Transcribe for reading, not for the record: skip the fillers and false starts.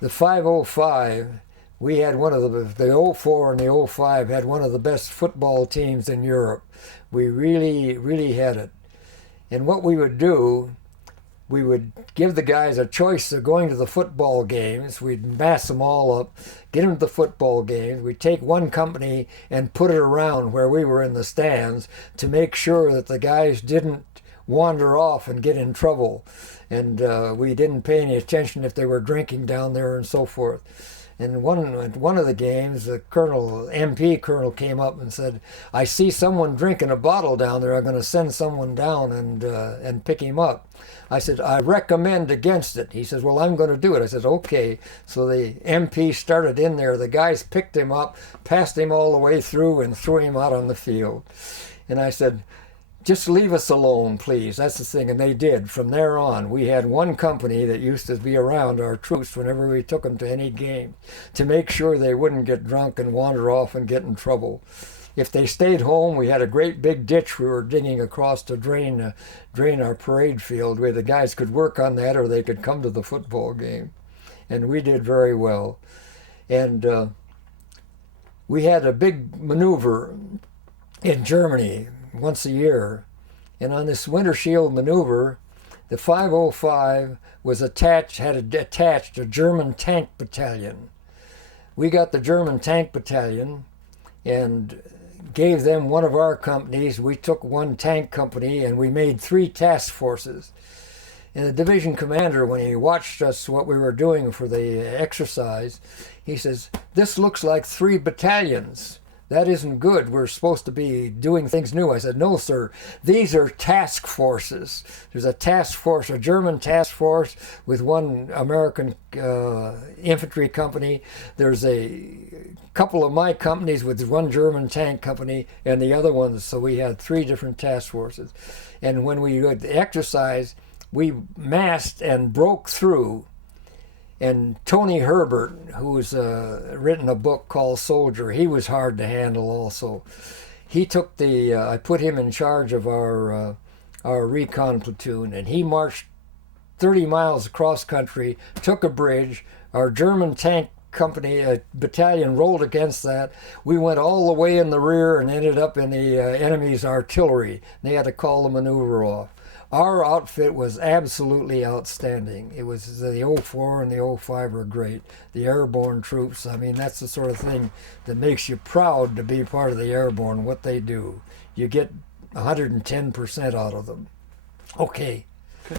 the 505, we had one of the '04 and the '05 had one of the best football teams in Europe. We really, really had it. And what we would do, we would give the guys a choice of going to the football games. We'd mass them all up, get them to the football games. We'd take one company and put it around where we were in the stands to make sure that the guys didn't wander off and get in trouble. And we didn't pay any attention if they were drinking down there and so forth. And one of the games, the MP colonel came up and said, "I see someone drinking a bottle down there. I'm going to send someone down and pick him up." I said, "I recommend against it." He says, "Well, I'm going to do it." I said, "Okay." So the MP started in there. The guys picked him up, passed him all the way through, and threw him out on the field. And I said, "Just leave us alone, please." That's the thing. And they did. From there on, we had one company that used to be around our troops whenever we took them to any game to make sure they wouldn't get drunk and wander off and get in trouble. If they stayed home, we had a great big ditch we were digging across to drain our parade field, where the guys could work on that or they could come to the football game. And we did very well. And we had a big maneuver in Germany once a year. And on this Winter Shield maneuver, the 505 had attached a German tank battalion. We got the German tank battalion and gave them one of our companies. We took one tank company and we made 3 task forces. And the division commander, when he watched us, what we were doing for the exercise, he says, "This looks like 3 battalions. That isn't good. We're supposed to be doing things new." I said, "No, sir. These are task forces. There's a task force, a German task force with one American infantry company. There's a couple of my companies with one German tank company and the other ones." So we had 3 different task forces. And when we did the exercise, we massed and broke through. And Tony Herbert, who's written a book called Soldier, he was hard to handle also. He took I put him in charge of our recon platoon, and he marched 30 miles across country, took a bridge. Our German tank company, battalion rolled against that. We went all the way in the rear and ended up in the enemy's artillery. They had to call the maneuver off. Our outfit was absolutely outstanding. It was the '04 and the '05 were great. The Airborne troops, I mean, that's the sort of thing that makes you proud to be part of the Airborne, what they do. You get 110% out of them. Okay.